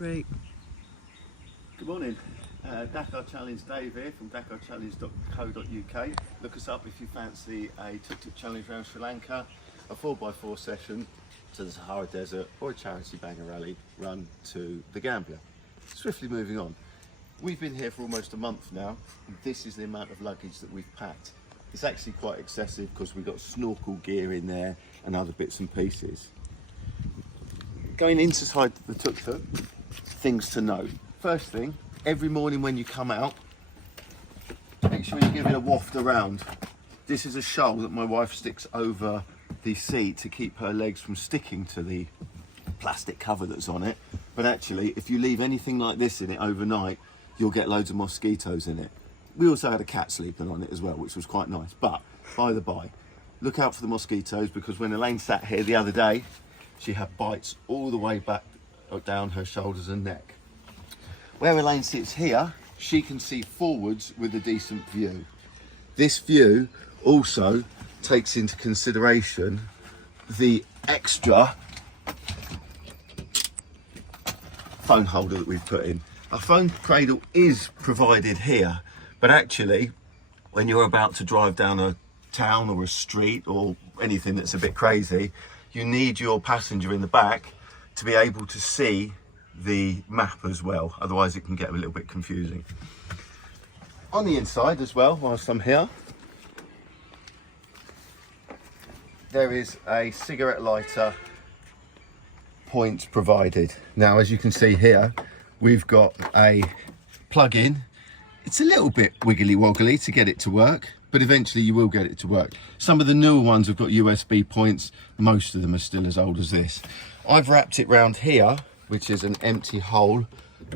Great. Good morning. Dakar Challenge Dave here from dakarchallenge.co.uk. Look us up if you fancy a Tuk Tuk challenge around Sri Lanka, a 4x4 session to the Sahara Desert, or a charity banger rally run to the Gambia. Swiftly moving on. We've been here for almost a month now, and this is the amount of luggage that we've packed. It's actually quite excessive because we've got snorkel gear in there and other bits and pieces. Going inside the Tuk Tuk, things to note. First thing, every morning when you come out, make sure you give it a waft around. This is a shawl that my wife sticks over the seat to keep her legs from sticking to the plastic cover that's on it. But actually, if you leave anything like this in it overnight, you'll get loads of mosquitoes in it. We also had a cat sleeping on it as well, which was quite nice. But by the by, look out for the mosquitoes, because when Elaine sat here the other day, she had bites all the way back down her shoulders and neck. Where Elaine sits here, she can see forwards with a decent view. This view also takes into consideration the extra phone holder that we've put in. Our phone cradle is provided here, but actually when you're about to drive down a town or a street or anything that's a bit crazy, you need your passenger in the back to be able to see the map as well, otherwise it can get a little bit confusing. On the inside as well, whilst I'm here, there is a cigarette lighter point provided. Now, as you can see here, we've got a plug-in. It's a little bit wiggly woggly to get it to work, but eventually you will get it to work. Some of the newer ones have got USB points. Most of them are still as old as this. I've wrapped it round here, which is an empty hole,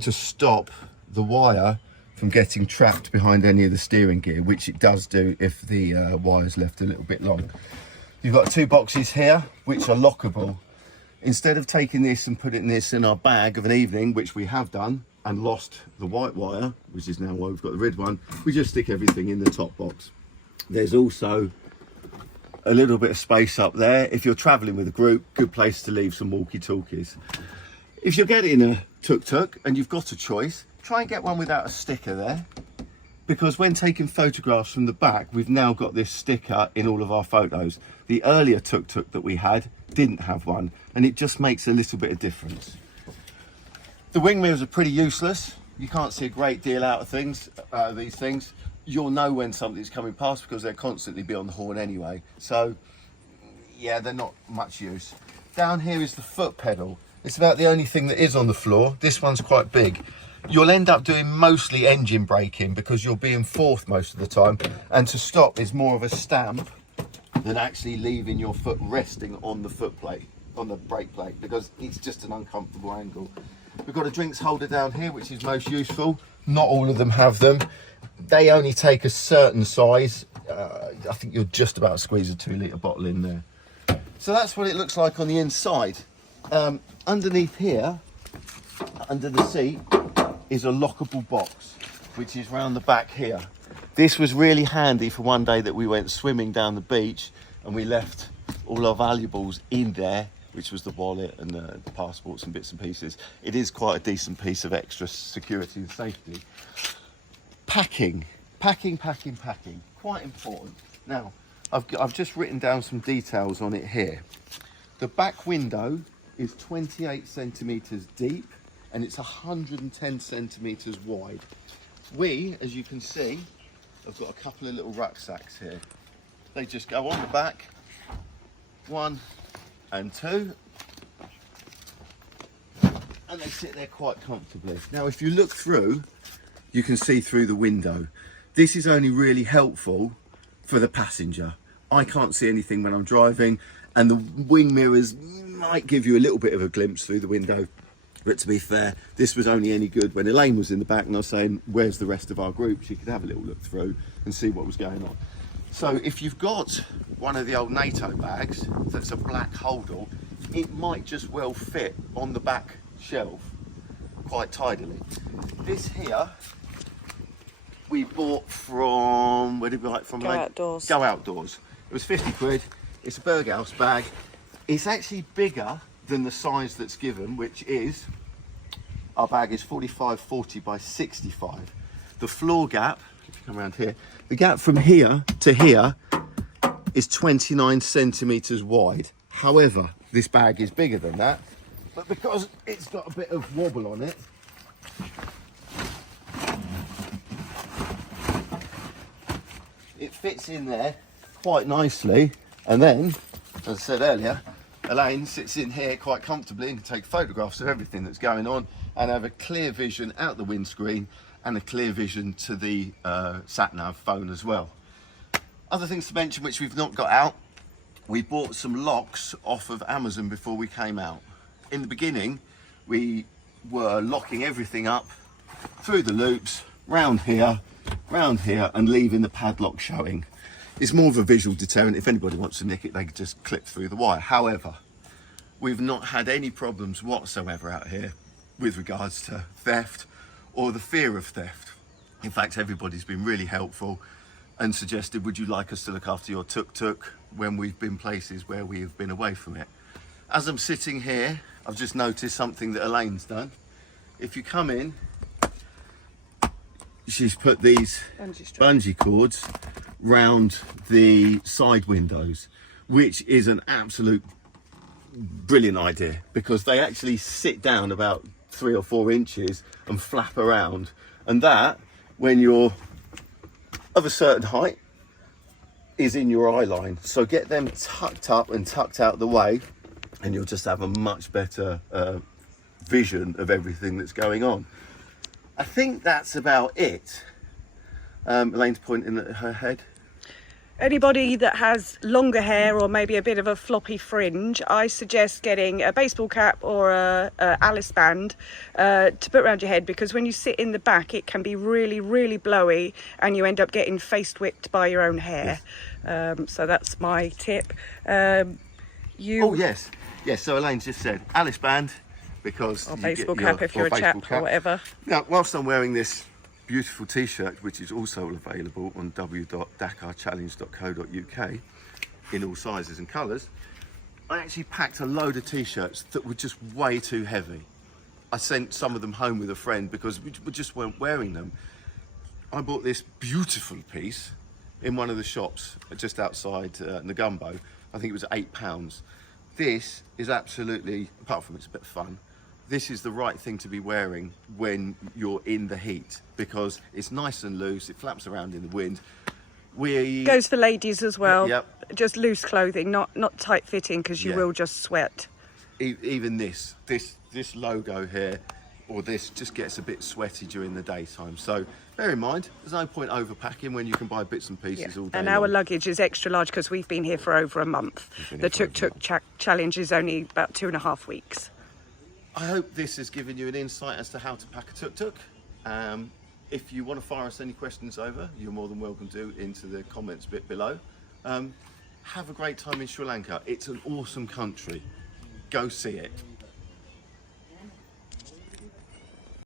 to stop the wire from getting trapped behind any of the steering gear, which it does do if the wire's left a little bit long. You've got two boxes here, which are lockable. Instead of taking this and putting this in our bag of an evening, which we have done, and lost the white wire, which is now why we've got the red one, we just stick everything in the top box. There's also a little bit of space up there. If you're traveling with a group, good place to leave some walkie-talkies. If you're getting a tuk-tuk and you've got a choice, try and get one without a sticker there, because when taking photographs from the back, we've now got this sticker in all of our photos. The earlier tuk-tuk that we had didn't have one, and it just makes a little bit of difference. The wing mirrors are pretty useless. You can't see a great deal out of these things. You'll know when something's coming past because they'll constantly be on the horn anyway. So yeah, they're not much use. Down here is the foot pedal. It's about the only thing that is on the floor. This one's quite big. You'll end up doing mostly engine braking because you'll be in fourth most of the time. And to stop is more of a stamp than actually leaving your foot resting on the foot plate, on the brake plate, because it's just an uncomfortable angle. We've got a drinks holder down here, which is most useful. Not all of them have them. They only take a certain size. I think you'll just about squeeze a 2-litre bottle in there. So that's what it looks like on the inside. Underneath here, under the seat, is a lockable box, which is round the back here. This was really handy for one day that we went swimming down the beach and we left all our valuables in there, which was the wallet and the passports and bits and pieces. It is quite a decent piece of extra security and safety. Packing, quite important. Now, I've just written down some details on it here. The back window is 28 centimetres deep and it's 110 centimetres wide. We, as you can see, have got a couple of little rucksacks here. They just go on the back, 1 and 2, and they sit there quite comfortably. Now, if you look through, you can see through the window. This is only really helpful for the passenger. I can't see anything when I'm driving, and the wing mirrors might give you a little bit of a glimpse through the window. But to be fair, this was only any good when Elaine was in the back and I was saying, where's the rest of our group? She could have a little look through and see what was going on. So if you've got one of the old NATO bags that's a black holdall, it might just well fit on the back shelf quite tidily. This here, we bought from, where did we buy it from? Go Outdoors. Go Outdoors. It was 50 quid. It's a Berghaus bag. It's actually bigger than the size that's given, which is our bag is 45-40 by 65. The floor gap, if you come around here, the gap from here to here is 29 centimeters wide. However, this bag is bigger than that, but because it's got a bit of wobble on it, it fits in there quite nicely. And then, as I said earlier, Elaine sits in here quite comfortably and can take photographs of everything that's going on and have a clear vision out the windscreen and a clear vision to the sat-nav phone as well. Other things to mention which we've not got out, we bought some locks off of Amazon before we came out. In the beginning, we were locking everything up through the loops, round here, and leaving the padlock showing. It's more of a visual deterrent. If anybody wants to nick it, they can just clip through the wire. However, we've not had any problems whatsoever out here with regards to theft or the fear of theft. In fact, everybody's been really helpful and suggested, would you like us to look after your tuk-tuk when we've been places where we have been away from it? As I'm sitting here, I've just noticed something that Elaine's done. If you come in, she's put these bungee cords round the side windows, which is an absolute brilliant idea because they actually sit down about 3 or 4 inches and flap around, and that, when you're of a certain height, is in your eye line. So get them tucked up and tucked out the way, and you'll just have a much better vision of everything that's going on. I think that's about it. Elaine's pointing at her head. Anybody that has longer hair or maybe a bit of a floppy fringe, I suggest getting a baseball cap or a Alice band to put around your head, because when you sit in the back it can be really, really blowy and you end up getting face whipped by your own hair. Yes. So that's my tip. Oh yes, so Elaine's just said Alice band, because or baseball cap if you're a chap or whatever. Now, whilst I'm wearing this beautiful t-shirt, which is also available on w.dakarchallenge.co.uk in all sizes and colours, I actually packed a load of t-shirts that were just way too heavy. I sent some of them home with a friend because we just weren't wearing them. I bought this beautiful piece in one of the shops just outside Negumbo. I think it was £8. This is absolutely, apart from it's a bit of fun, this is the right thing to be wearing when you're in the heat, because it's nice and loose, it flaps around in the wind. Goes for ladies as well. Yep. Just loose clothing, not tight fitting, because you will just sweat. Even this logo here, or this, just gets a bit sweaty during the daytime. So bear in mind, there's no point overpacking when you can buy bits and pieces all day and long. our luggage is extra large because we've been here for over a month. The Tuk Tuk challenge is only about 2.5 weeks. I hope this has given you an insight as to how to pack a tuk-tuk. If you want to fire us any questions over, you're more than welcome to into the comments bit below. Have a great time in Sri Lanka. It's an awesome country. Go see it.